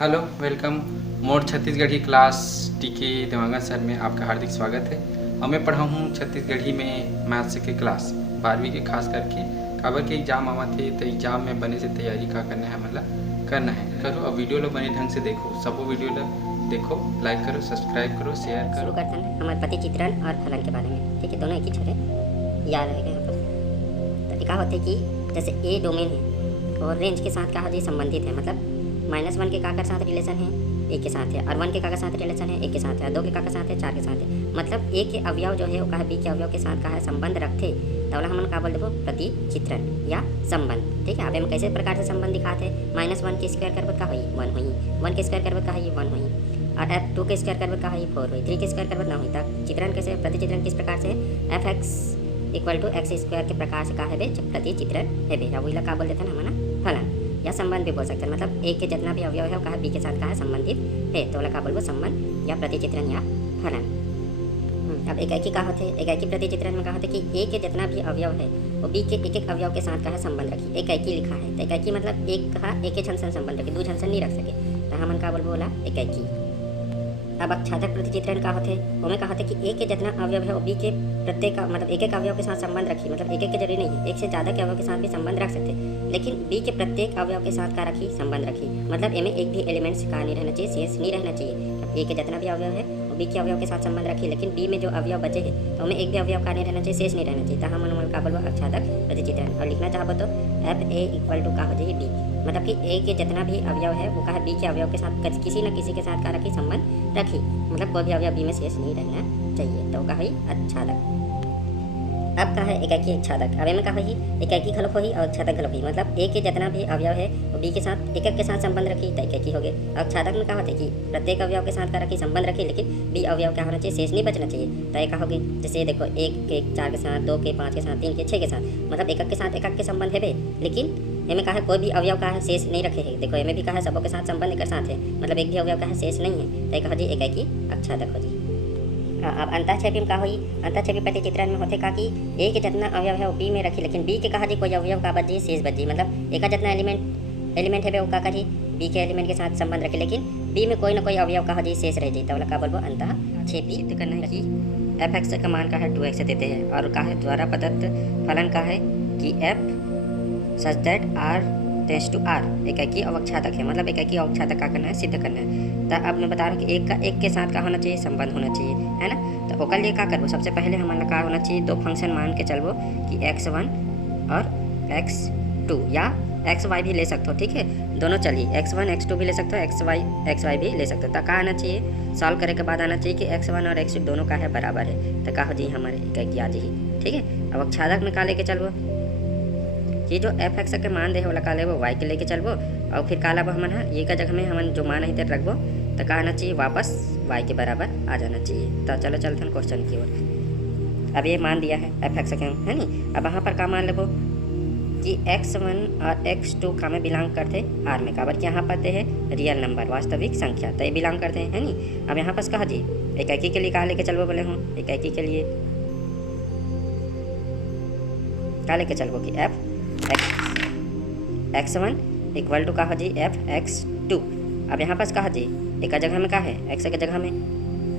Hello welcome मोर Chhattisgarhi class टीके Dewangan sir में आपका हार्दिक स्वागत है। और मैं पढ़ा हूँ छत्तीसगढ़ी में मैथ्स के क्लास 12वीं के, खास करके काबर के एग्जाम आवा थे तो एग्जाम में बने से तैयारी का करना है, मतलब करना है करो। और वीडियो लो बने ढंग से देखो, सबो वीडियो लो देखो, लाइक करो, सब्सक्राइब करो, शेयर करो। शुरू करते हैं हमारे प्रतिचित्रण और फलन के बारे में। ठीक है, दोनों एक ही छठे याद रहेगा यहाँ पर। तो क्या होते कि जैसे ए डोमेन है और रेंज के साथ कहा जी संबंधित है, मतलब -1 के का के साथ रिलेशन है एक के साथ है, और 1 के का साथ रिलेशन है एक के साथ है, 2 के का साथ है 4 के साथ है। मतलब ए के अवयव जो है वो कहा बी के अवयव के साथ कहा संबंध रखते तवला हमन का बोल देबो प्रतिचित्रण या संबंध। ठीक है, अब हम कैसे प्रकार से संबंध दिखाते, -1 के स्क्वायर करबो का होई 1 होई, 1 के स्क्वायर करबो का होई 1 होई, और f2 के स्क्वायर करबो का होई 4 होई, 3 के स्क्वायर करबो ना होई। तक चित्रण कैसे, प्रतिचित्रण किस प्रकार से fx = x स्क्वायर के प्रकार से का है प्रतिचित्रण है। अब वही का बोल देते हैं हमारा फलन या संबंध भी बोल सकते हैं। मतलब ए के जितना भी अवयव है वो कहा बी के साथ कहा संबंधित है, तो का बोलबो संबंध या प्रतिचित्रण या फलन। अब एकाकी का होते, एकाकी प्रतिचित्रण में कहा होते कि ए के जितना भी अवयव है वो बी के एक एक अवयव के साथ कहा संबंध रखी। एकाकी लिखा है तो एकाकी मतलब एक कहा एक के छन संबंध रखे, दो छन नहीं रख सके, तो हमन का बोलबो बोला एकाकी। अब आच्छादक प्रतिचित्रण का होते, उनमें कहा कि ए के जितना अवयव है वो बी के प्रत्येक मतलब एक एक अवयव के साथ संबंध रखी। मतलब एक एक के जरूरी नहीं है, एक से ज़्यादा के अवयव के साथ भी संबंध रख सकते, लेकिन बी के प्रत्येक अवयव के साथ का रखी संबंध रखी। मतलब इनमें एक भी एलिमेंट्स का नहीं रहना चाहिए, शेष नहीं रहना चाहिए। ए के जितना भी अवयव है वो बी के अवयव के साथ संबंध रखी, लेकिन बी में जो अवयव बचे हैं तो उनमें एक भी अवयव का नहीं रहना चाहिए, शेष नहीं रहना चाहिए। तो हम का बोलबो आच्छादक प्रतिचित्रण। और लिखना चाहो तो FA = का हो जाए बी, मतलब कि ए के जितना भी अवयव है वो कहा बी के अवयव के साथ किसी न किसी के साथ का रखी संबंध रखी, मतलब कोई भी अवयव बी में शेष नहीं रहना चाहिए, तो कहा आच्छादक। अब कहा है एकाकी आच्छादक। अब में कहा ही एकाकी खलक होई और आच्छादक खलक होई, मतलब ए के जितना भी अवयव है वो बी के साथ एक एक के साथ संबंध रखी तो एकाकी हो गए। और आच्छादक में कहा होते कि प्रत्येक अवयव के साथ का रखी संबंध रखी, लेकिन बी अवयव क्या होना चाहिए, शेष नहीं बचना चाहिए, तो एक कहोगे जैसे देखो 1 के 4 के साथ, 2 के 5 के साथ, 3 के 6 के साथ, मतलब एक के साथ एक के संबंध है, लेकिन इनमें कहा कोई भी अवयव का है शेष नहीं रखे है। देखो इनमें भी कहा सबों के साथ संबंध एक साथ है, मतलब एक भी अवयव का है शेष नहीं है, तो एक कहो जी एकाकी आच्छादक हो जी। अब अंतःक्षेपी में का हुई, अंतःक्षेपी प्रतिचित्रण में होते का कि ए के जितना अवयव है वो बी में रखी, लेकिन बी के कहा जी कोई अवयव का बची शेष बची, मतलब ए का जितना एलिमेंट है वो का करी बी के एलिमेंट के साथ संबंध रखे, लेकिन बी में कोई ना कोई अवयव कहा जी शेष रह जाता, का बोलबो अंतःक्षेपी। सिद्ध करना है कि fx का मान का है 2x देते हैं, और का है द्वारा प्रदत्त फलन का है कि f such that r tends to r एकाकी अवक्षादक है, मतलब एकाकी अवक्षादक का करना है, सिद्ध करना है। तो अब मैं बता रहा हूँ कि एक का एक के साथ का होना चाहिए संबंध होना चाहिए, है ना। तो ओकर लिए क्या करबो, सबसे पहले हमारा का होना चाहिए, दो फंक्शन मान के चलबो कि x1 और x2, या xy भी ले सकते हो। ठीक है, दोनों चलिए x1 x2 भी ले सकते हो, xy भी ले सकते हो। तो का आना चाहिए, सॉल्व करे के बाद आना चाहिए कि x1 और x2 दोनों का है बराबर है, तो का हो जी हमारे एकाकी आ जाए। ठीक है, अब अवक्षादक में का लेके चलबो कि जो fx के मान दे वाला का लेबो y के लेके चलबो, और फिर का लाबो हमन ये का जगह में हमन जो मान है इधर रखबो, तो का आना चाहिए वापस y के बराबर आ जाना चाहिए। तो चलो चलते हैं क्वेश्चन की ओर। अब ये मान दिया है fx के, है नी। अब यहाँ पर का मान लेबो कि x1 और x2 का में बिलोंग करते r में, काबर कि यहाँ पर है रियल नंबर वास्तविक संख्या, तो ये बिलोंग करते हैं, है नी। अब यहाँ पर कहा जी एकाकी के लिए का लेके चलबो, बोले हूँ एकाकी के लिए का लेके चलबो कि x1 = का हो जी fx2। अब यहाँ पास कहा जी एक जगह में का है x के जगह में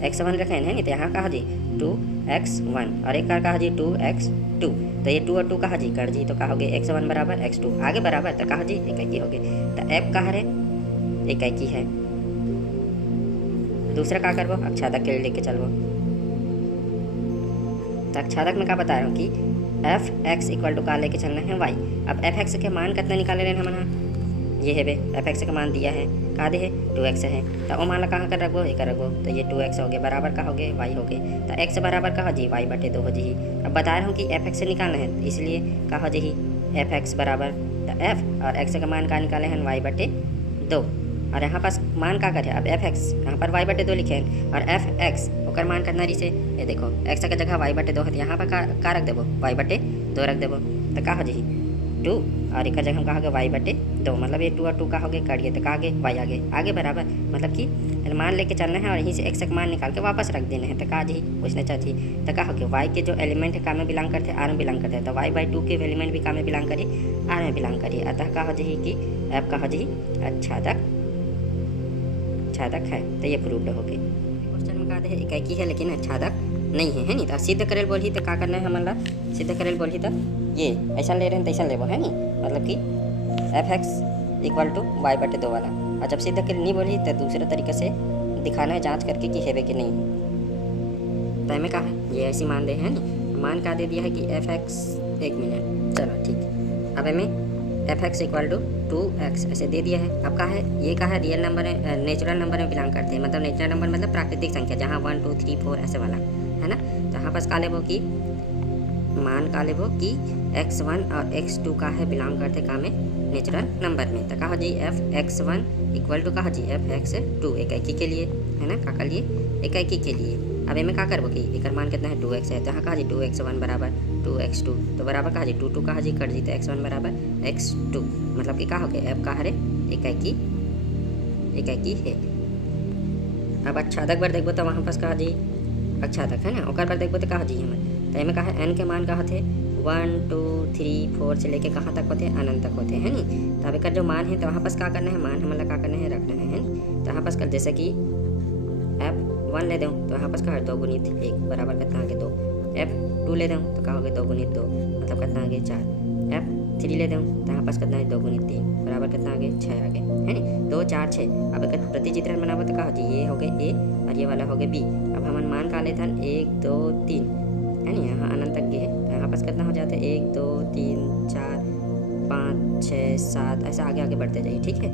x1 रखे हैं, नहीं तो यहाँ कहा जी 2x1 और एक का कहा जी 2x2, तो ये 2 और 2 कहा जी कर जी, तो कहा गए x1 बराबर x2 आगे बराबर, तो कहा जी एकाकी हो गए। तो f कहा रे एकाकी है। दूसरा का करबो, आच्छादक के लिए लेके चलबो। तो आच्छादक में का बता रहा हूँ कि fx = का लेके चलना है y। अब fx के मान कितना निकाले रहे हमन, ये है बे fx का मान दिया है का दे है 2x है, तो वो मान ला कहाँ कर रखबो, एक रखबो, तो ये 2x हो गया बराबर का हो गए y हो गए, तो x बराबर का हो जी y/2 हो जी। अब बता रहा हूँ कि fx से निकालना है, इसलिए का हो जी fx बराबर, तो f और x का मान का निकाले हैं y/2, और यहाँ पास मान का करे अब fx यहाँ पर y/2 लिखे हैं, और fx ओकर मान करना रही से ये देखो x का जगह y/2 है, यहाँ पर का रख देबो y/2 रख देबो, तो का हो जी 2, और एक जगह हम कहा y/2, मतलब ये 2 और 2 का हो गए कट गए, तो का आगे y आगे बराबर, मतलब कि मान लेके चलना है और यहीं से x का मान निकाल के वापस रख देना है, तो का जी पूछना चाहिए, तो का हो गया y के जो एलिमेंट है का में बिलोंग करते हैं r में बिलोंग करते हैं, तो y/2 के एलिमेंट भी का में बिलोंग करिए r में बिलोंग करिए, अतः का हो जी कि f का हो जी आच्छादक अच्छादक है, तो ये प्रूव्ड हो गई। क्वेश्चन में कहा है इकाई है लेकिन अच्छादक नहीं है नी। तो सिद्ध करेल बोल ही तो क्या करना है हमारा, सिद्ध करेल बोल ही तो ये ऐसा ले रहे हैं तैसा लेबो है नी, मतलब कि f(x) = y/2 वाला। और जब सिद्ध करेल नहीं बोली तो दूसरे तरीके से दिखाना है जांच करके कि है कि नहीं है। तो हमें कहा है ये ऐसी मान दे है नी, मान का दे दिया है कि f(x) 1 मिनट। चलो ठीक, अब हमें f(x) = 2x ऐसे दे दिया है। अब कहा है ये कहा है रियल नंबर है, नेचुरल नंबर में बिलोंग करते हैं, मतलब नेचुरल नंबर मतलब प्राकृतिक संख्या, जहाँ 1 2 3 4 ऐसे वाला है ना। तो यहाँ पास का लेबो कि मान का लेबो कि x1 और x2 का है बिलोंग करते का में नेचुरल नंबर में। तो कहा जी f(x1) = कहा जी f(x2) इकाई के लिए है ना, का लिए इकाई के लिए। अब इनमें क्या करबो कि एक मान कितना है 2x है, तो यहाँ कहा जी 2x1 = 2x2, तो बराबर कहा जी 2 2 कहा जी कट जी, तो x1 = x2, मतलब कि क्या हो गया f का हरे इकाई है। अब अच्छादक बार देखबो तो वहाँ पास कहा जी अच्छादक है ना, ओकर बार देखबो तो कहा जी हमें, तो इनमें कहा है n के मान कहा थे 1 2 3 4 से लेके कहाँ तक होते हैं, अनंत तक होते हैं नी। तो अब एक जो मान है तो वहाँ पास क्या करना है, मान हमारा क्या करना है, रखना है नी। तो यहाँ पास कर जैसे कि f1 ले दूँ तो यहाँ पास का 2 × 1 बराबर कितना आगे 2, f2 ले दूँ तो क्या हो गया 2 × 2 मतलब कितना आगे 4, f3 ले दूँ तो यहाँ पास कितना है 2 × 3 बराबर कितना आगे 6 आगे है नी, 2 4 6। अब एक प्रतिचित्रण बनाबो तो कहा जी ये हो गए a और ये वाला हो गया b। अब हम मान का लेते हैं 1 2 3 है नी, यहाँ अनंत तक है, तो यहाँ पास कितना हो जाता है 1 2 3 4 5 6 7 ऐसा आगे आगे बढ़ते जाइए, ठीक है।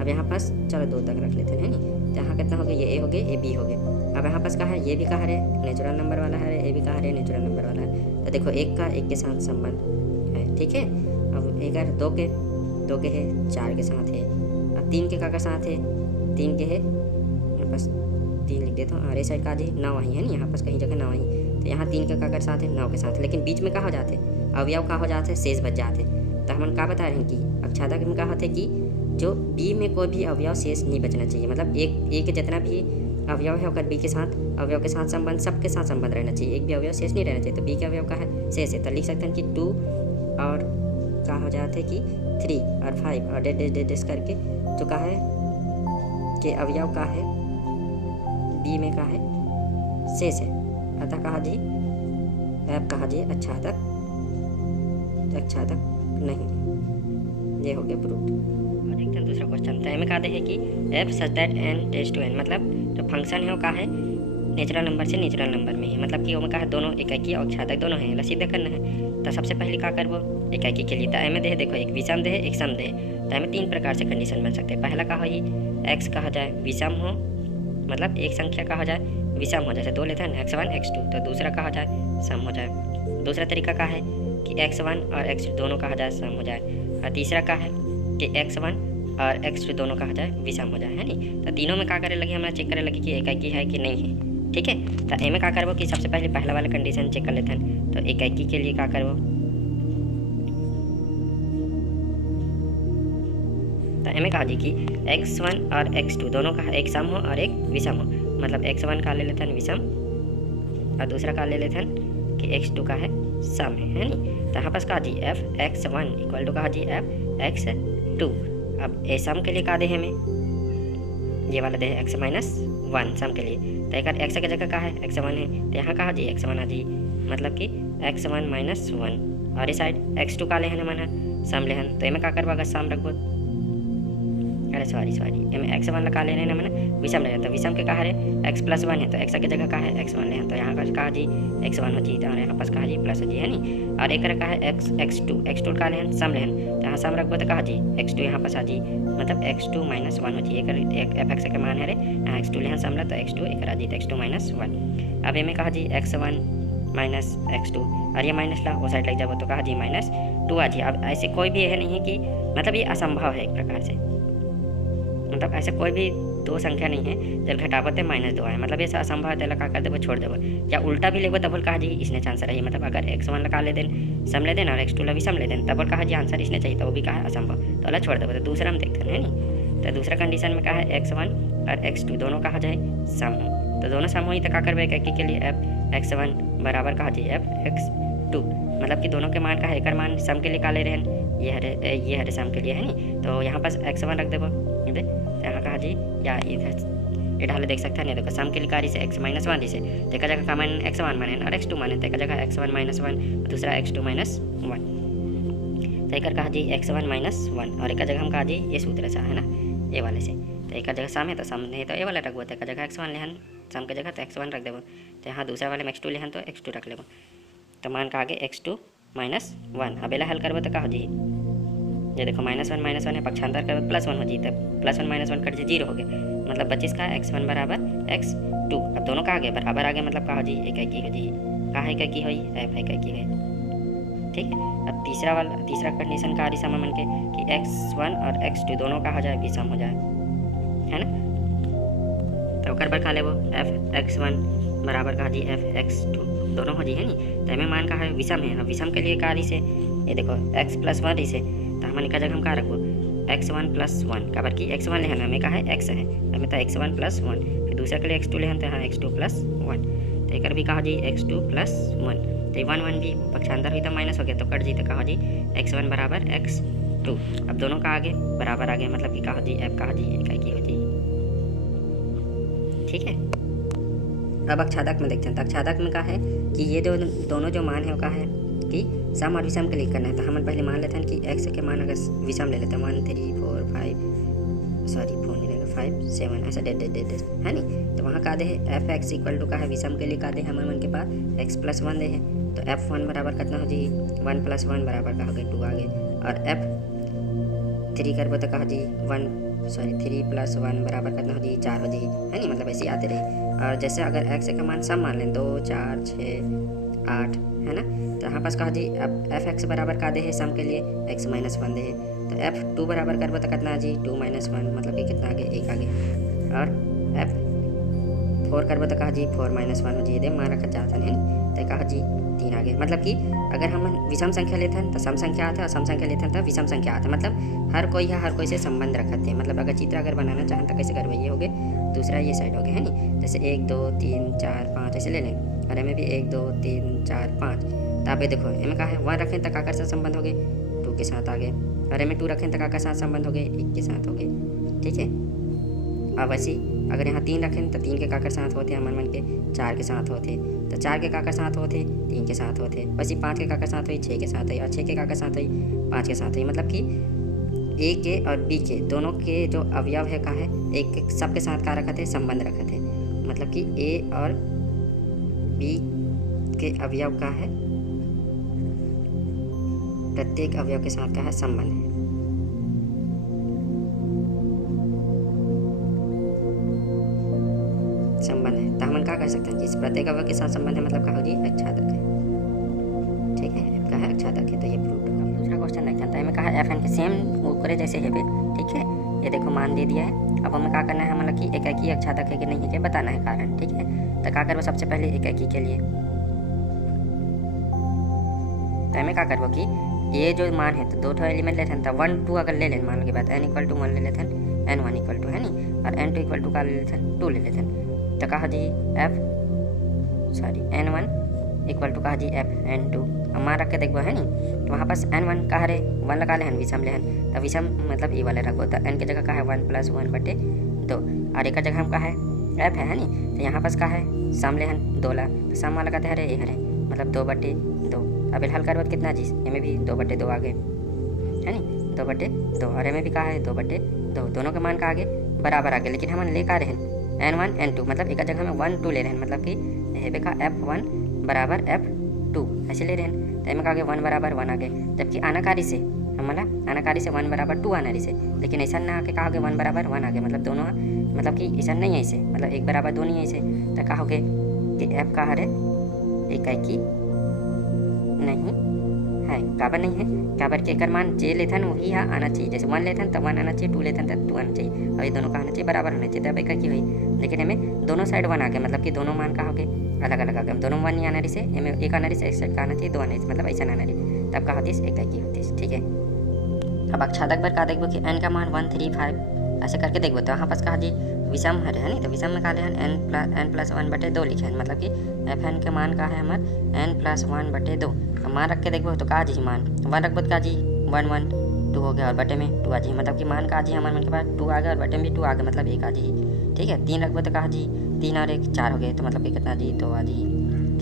अब यहाँ पास चलो 2 तक रख लेते हैं नी, तो यहाँ कितना हो गया, ये a हो गया, ये b हो गया। अब यहाँ पास कहा है ये भी कहा है नेचुरल नंबर वाला है, ये भी कहा है नेचुरल नंबर वाला है। तो देखो एक का एक के साथ संबंध है, ठीक है। अब एक है 2 के है 4 के साथ है, अब 3 के का साथ है 3 के है, बस 3 लिख देता हूँ। और ये साइड का जी 9 ही है ना, यहाँ पास कहीं जगह 9 ही, तो यहाँ 3 के का साथ है 9 के साथ, लेकिन बीच में क्या हो जाते अवयव का हो जाते शेष बच जाते। तो हम क्या बता रहे हैं कि अच्छादक में क्या होते कि जो बी में कोई भी अवयव शेष नहीं बचना चाहिए, मतलब एक के जितना भी अवयव है अगर बी के साथ अवयव के साथ संबंध सबके साथ संबंध रहना चाहिए, एक भी अवयव शेष नहीं रहना चाहिए। तो बी के अवयव का है शेष है, तो लिख सकते हैं कि 2 और क्या हो जाते कि 3 और 5 और डेस करके जो का है कि अवयव का है बी में का है शेष है, अतः कहा जी ऐप कहा जी अच्छादक नहीं, ये हो गया प्रूफ। देखते हैं दूसरा क्वेश्चन। तो हमें कहा है कि f such that n tends to n, मतलब जो फंक्शन है वो का है नेचुरल नंबर से नेचुरल नंबर में है, मतलब कि वो में का है दोनों इकाई और अच्छादक दोनों हैं, सिद्ध करना है। तो सबसे पहले क्या करबो इकाई के लिए, तो हमें दे देखो एक विषम दे एक सम दे, तो हमें 3 प्रकार से कंडीशन बन सकते हैं। पहला कहा ही x कहा जाए विषम हो, मतलब एक संख्या कहा जाए विषम हो, जैसे 2 लेते हैं x1 x2, तो दूसरा कहा जाए सम हो जाए। दूसरा तरीका का है कि x1 और x2 दोनों कहा जाए सम हो जाए, और तीसरा का है कि x1 और x2 दोनों कहा जाए विषम हो जाए, है नी। तो तीनों में क्या करे लगी हमें चेक करे लगी कि इकाई है कि नहीं है, ठीक है। तो एमे क्या करबो कि सबसे पहले पहला वाला कंडीशन चेक कर लेते हैं। तो इकाई के लिए क्या करबो, तो एमे कहा जी कि x1 और x2 दोनों का एक सम हो और एक विषम हो, मतलब x1 का ले लेते हैं विषम और दूसरा का ले लेते हैं कि x2 का है सम है नी। तो यहाँ पास कहा जी f(x1) = कहा जी f(x2)। अब ए सम के लिए का दे हमें ये वाला दे x-1 सम के लिए, तो एक x की जगह का है x1 है, तो यहाँ कहा जी x1 आ जी, मतलब कि x1 - 1, और इस साइड x2 का लेहन मन सम लेहन, तो इमें का करबा अगर सम रखबो, अरे सॉरी इमें x1 लगा लेने ना मैंने विषम ले, तो विषम के कहा है x+1 है, तो x की जगह का है x1 ले, तो यहाँ पर कहा जी x1 हो जी, तो यहाँ पास कहा जी प्लस हो जी, है नी। और एक का है x2 का लेहन सम लेहन, तो यहाँ सम रखबो तो कहा जी x2 यहाँ पास आ जी, मतलब x2 - 1 हो जी, एक f(x) के मान है रे, यहाँ x2 लेहन सम ला तो x2 एक आ जी, तो x2 - 1। अब इमें कहा जी x1 - x2, और ये माइनस ला वो साइड लग जाओ तो कहा जी -2 आ जी। अब ऐसे कोई भी है नहीं कि मतलब ये असंभव है एक प्रकार से, मतलब ऐसा कोई भी दो संख्या नहीं है जब घटावते -2 आए, मतलब ये असंभव है, तो लगा कर देवो छोड़ देवो, या उल्टा भी लेबो तब कहा जी इसने आंसर है, मतलब अगर x1 लगा ले देन सम ले देन और x2 ला भी सम ले देन तब कहा जी आंसर इसने चाहिए, तो वो भी कहा असंभव, तो अला छोड़ देवो। तो दूसरा हम देखते हैं नी, तो दूसरा कंडीशन में कहा है x1 और x2 दोनों कहा जाए सम हो, तो दोनों सम हो तो क्या करबे के लिए f(x1) बराबर कहा जी f(x2), मतलब कि दोनों के मान का एक मान सम के लिए का ले रहे हैं, ये हरे सम के लिए है नी। तो यहाँ पास x1 रख देबो, यहाँ कहा जी या इधर ये ढाले देख सकते हैं। देखो सम के लिए कारी से x माइनस वन से तो एक जगह का मान x1 माने और x2 माने तो एक जगह x1 माइनस वन दूसरा x2 माइनस वन तो एक कहा जी x1 माइनस वन और एक जगह हम कहा जी ये सूत्र से है ना ए वाले से तो एक जगह सम है तो सम नहीं तो ए वाला रखबो तो एक जगह x1 लेहन सम के जगह तो x1 रख देबो तो यहाँ दूसरा वाले में x2 लेहन तो x2 रख लेबो तो मान का आगे x2 माइनस वन अब एला हल करबो तो का हो जी ये देखो माइनस वन है पक्षांतर करबो प्लस वन हो जी तब plus one minus one cut जी जीरो हो गए मतलब 25 का x1 बराबर x2 अब दोनों का आगे बराबर आगे मतलब का हो जी एक की हो जी का है की होई f है की है ठीक है। अब तीसरा कंडीशन का रिसम मन के कि x1 और x2 दोनों का हो जाए विषम हो जाए है ना तो ओकर पर का लेबो f x1 बराबर का जी f x2 दोनों हो जी है नी तो में मान का है विषम है। अब विषम के लिए कारी से ये देखो x प्लस वन से तो हमने का जगह हम का रखबो x1 प्लस वन काबर की x1 लेहन हमें का है x है हमें तो x1 प्लस वन फिर दूसरा के लिए x2 लेहन तो यहाँ x2 प्लस वन तो एक भी कहा जी x2 प्लस वन तो वन वन भी पक्षांतर हुई तो माइनस हो गया तो कट जी तो कहा जी x1 बराबर x2 अब दोनों का आगे बराबर आगे मतलब कि कहा जी f कहा जी एक की हो जी ठीक है। अब अक्षादक में देखते हैं तो अक्षादक में का है कि ये दोनों जो मान है वो का है कि सम और विषम के लिए करना है तो हम पहले मान लेते हैं कि x के मान अगर विषम ले लेते हैं 1 3 4 5 सॉरी 4 नहीं रहेगा 5 7 ऐसा डेड है नहीं तो वहाँ का दे है एफ एक्स इक्वल टू का है विषम के लिए का दे हमारे मन के पास x प्लस वन दे है तो f1 बराबर कितना हो जी 1 प्लस वन बराबर का हो गया 2 आगे और f3 करबो तो कहा जी 3 प्लस वन बराबर कितना हो जी 4 हो जी है नहीं मतलब ऐसे आते रही। और जैसे अगर x का मान सम मान लें 2 4 6 8 है ना तो यहाँ पास कहा जी अब एफ एक्स बराबर का दे है सम के लिए x माइनस वन दे है तो f2 बराबर करबो तो कितना जी 2 माइनस वन मतलब कि कितना आगे 1 आगे और f4 करबो तो कहा जी 4 माइनस वन हो जी दे मान रखा चाहता है तो कहा जी 3 आगे मतलब कि अगर हम विषम संख्या लेते हैं तो सम संख्या आता है और सम संख्या लेते हैं तो विषम संख्या आता है मतलब हर कोई से संबंध रखते हैं मतलब अगर चित्र अगर बनाना चाहें तो कैसे करबो ये हो गए दूसरा ये साइड हो गया है नी जैसे 1 2 3 4 5 ऐसे ले लें और हमें भी 1 2 3 4 5 तो आप ये देखो इनमें कहा है 1 रखें तो काकर साथ संबंध हो गए 2 के साथ आगे और हमें 2 रखें तो काकर साथ संबंध हो गए 1 के साथ हो गए ठीक है। अब वैसे अगर यहाँ 3 रखें तो 3 के काकर साथ होते हैं मन के 4 के साथ होते तो 4 के काकर साथ होते 3 के साथ होते वैसे 5 के काकर साथ हुई 6 के साथ हुई और 6 के काकर साथ हुई 5 के साथ हुई मतलब कि ए के और बी के दोनों के जो अवयव है का है एक सबके साथ का रखते संबंध रखते मतलब कि ए और बी के अवयव का है प्रत्येक अवयव के साथ का है संबंध है। संबंध है तो हम क्या कर सकते हैं जिस प्रत्येक अवयव के साथ संबंध है मतलब का हो जी आच्छादक है ठीक है का है आच्छादक है तो ये प्रूव होगा। दूसरा क्वेश्चन देखते हैं तो हमें कहा एफ एन के सेम ऊपर जैसे है ठीक है ये देखो मान दे दिया है अब हमें क्या करना है मतलब कि एकाकी आच्छादक है कि नहीं है कि बताना है कारण ठीक है तो क्या करबो सबसे पहले एकाकी के लिए तो हमें क्या करबो कि ये जो मान है तो 2 एलिमेंट लेते हैं तो 1 2 अगर ले लें मान के बाद n इक्वल टू 1 ले लेते हैं n1 इक्वल टू है नी और n2 इक्वल टू का ले लेते हैं 2 ले लेते हैं तो कहा जी n1 इक्वल टू कहा जी n2 अब मान रख के देखबो है नी तो वहाँ पास n1 कहा रे 1 लगा लेहन विषम लेहन तो विषम मतलब ये वाले रखबो तो n के जगह का है 1 प्लस 1 बटे 2 और एक जगह हम का है f है नी तो यहाँ पास का है सम लेहन 2 ला तो सम वाला कहते हैं ये मतलब 2 बटे 2 अब हल करबो कितना जी इनमें भी 2 बटे 2 आगे है नी 2 बटे 2 और इनमें भी कहा है 2 बटे 2 दोनों के मान का आगे बराबर आगे लेकिन हम ले का रहे n1 n2 मतलब एक जगह में 1 2 ले रहे हैं मतलब कि ये भी का f1 बराबर f2 ऐसे ले रहे हैं तो इनमें का आगे 1 बराबर 1 आगे जबकि आनाकारी से हमारा आनाकारी से 1 बराबर 2 आना रही से लेकिन ऐसा ना आके कहा 1 बराबर 1 आगे मतलब दोनों मतलब कि ऐसा नहीं है ऐसे मतलब 1 बराबर 2 नहीं है ऐसे तो कहोगे कि f का हर एकाकी नहीं है काबर नहीं है काबर के एकर मान जे लेथन वही यहाँ आना चाहिए जैसे 1 लेथन तो 1 आना चाहिए 2 लेथन तो 2 आना चाहिए और ये दोनों का आना चाहिए बराबर होना चाहिए तब एकाकी हुई लेकिन हमें दोनों साइड 1 आ गए मतलब कि दोनों मान का हो गए अलग अलग आ गए दोनों 1 नहीं आना रही से हमें एक आना रही से एक साइड का आना चाहिए 2 आना रही मतलब ऐसा आना रही तब का होती है एकाकी होती है ठीक है। अब आच्छादक पर का देखबो कि n का मान 1 3 5 ऐसे करके देखबो तो यहाँ पास कहा जी विषम है नहीं तो विषम में का ले n प्लस 1 बटे 2 लिखे मतलब कि एफ एन के मान का है हमारे n प्लस 1 बटे 2 मान रख के देखबो तो का जी मान 1 रखबो तो का जी 1 1 2 हो गया और बटे में 2 आ जी, मतलब कि मान का जी हमारे मन के पास 2 आ गया और बटे में भी 2 आ गया, मतलब 1 आ जी। ठीक है, 3 रखबो तो कहा जी 3 और 1 4 हो गए, तो मतलब कि कितना जी 2 आ जी।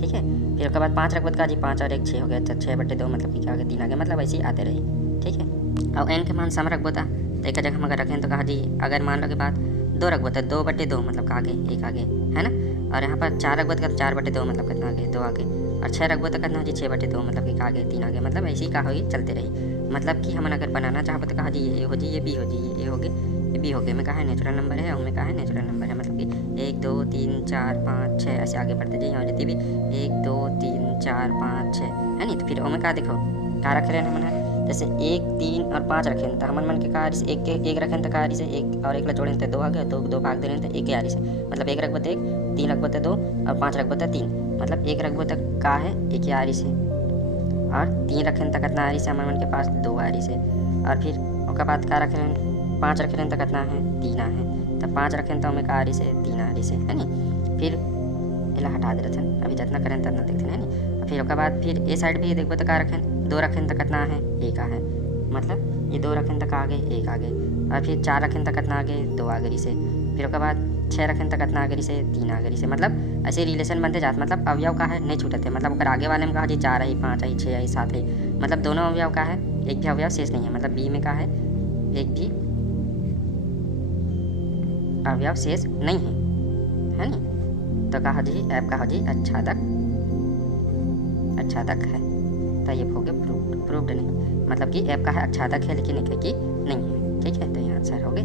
ठीक है, फिर उसके बाद 5 रखबो तो कहा जी 5 और 1 6 हो गया, 6 बटे 2 मतलब कि क्या हो गया 3 आ गया, मतलब ऐसे ही आते रही। ठीक है, और n के मान सम रखबो था तो एक जगह हम अगर रखें तो कहा जी अगर मान लो के बाद 2 रखबो तो 2 बटे 2 मतलब कहा गए 1 आ गए, है ना। और यहाँ पर 4 रखबो तो 4 बटे 2 मतलब कितना आ गए 2 आ गए, और 6 रखबो तो कितना जी 6 बटे 2 मतलब कि कहा गए 3 आ गए, मतलब ऐसे ही कहा होगी चलते रही। मतलब कि हम अगर बनाना चाहो तो कहा जी ये हो जी ये बी हो जी ये हो गए ये बी हो गए, में कहा है नेचुरल नंबर है और में कहा है नेचुरल नंबर है, मतलब कि 1 2 3 4 5 6 ऐसे आगे बढ़ते जाइए, और जितनी भी 1 2 3 4 5 6 है नहीं। तो फिर ओमें कहा देखो कहा रखे रहने मन है, जैसे 1 3 और 5 रखें तो हमन मन के कहा एक के 1 रखें तो कहा से 1 और 1 ला जोड़ें तो 2 आ गया, तो 2 भाग दे रहे तो 1 आ रही से, मतलब 1 रखबो तो 1 3 रखबो तो 2 और 5 रखबो तो 3, मतलब 1 रखबो तो का है 1 आ रही से, और 3 रखें तो कितना आ रही से हमारे मन के पास 2 आ रही से, और फिर उसके बाद का रख रहे 5 रख रहे तो कितना है 3 आ है, तो 5 रखें तो हमें का आ रही से 3 आ रही से, है नहीं। फिर इला हटा दे रहे थे, अभी जितना करें ततना देखते हैं, है नहीं। फिर उसके बाद फिर ए साइड भी देखो तो का रखें 2 रखें तो कितना है 1 आ है, मतलब ये 2 रखें तो का आ गए 1 आ गए, और फिर 4 रखें तो कितना आ गए 2 आ गई से, फिर उसके बाद 6 रखें तो कितना आ गई से 3 आ गई से, मतलब ऐसे रिलेशन बनते जाते, मतलब अवयव का है नहीं छूटते, मतलब अगर आगे वाले में कहा जी 4 आई 5 आई 6 आई 7 आई, मतलब दोनों अवयव का है एक भी अवयव शेष नहीं है, मतलब बी में का है एक भी अवयव शेष नहीं है नहीं। तो कहा जी ऐप कहा जी अच्छादक है, तो ये हो गया प्रूव्ड नहीं, मतलब कि ऐप का है अच्छादक है लेकिन एक है कि नहीं है। ठीक है, तो ये आंसर हो गए।